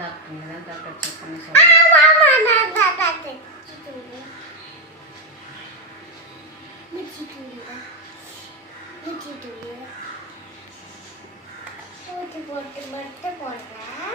Doctor check பண்ணி சொல்லுங்கள். போட்டு மட்டும் போடுறேன்.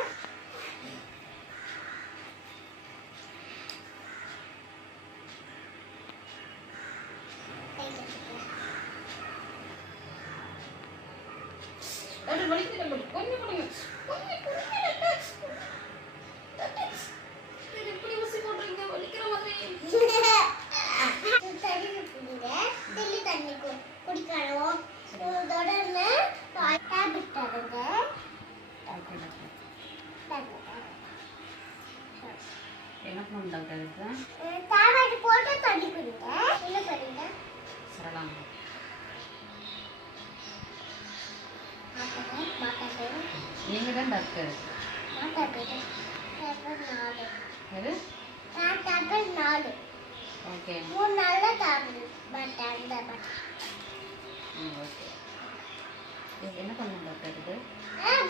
என்ன பண்ணணும் டாக்டர் இதுக்கு? தாவாடி போட்டு தண்ணி குடிங்க. என்ன பண்ணுங்க? சொல்லலாங்க. நீங்கள் தான் டாக்டர். எது? ஓகே. 3 நாள்ல தாபடி பட் ஓகே. என்ன பண்ணணும் டாக்டர் இது?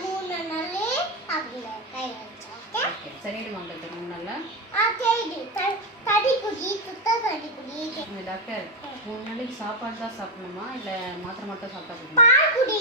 3 நாளே அப்படில கை வச்சா. ஓகே. சரிடுமா டாக்டர் 3 நாள்ல? சரி. தடி குடி சுத்த தடி குடி. டாக்டர் 3 நாளைக்கு சாப்பாடு தான் சாப்பிடணுமா இல்லை மாத்திரை மட்டும் சாப்பிட்டா போதுமா? பால் குடி.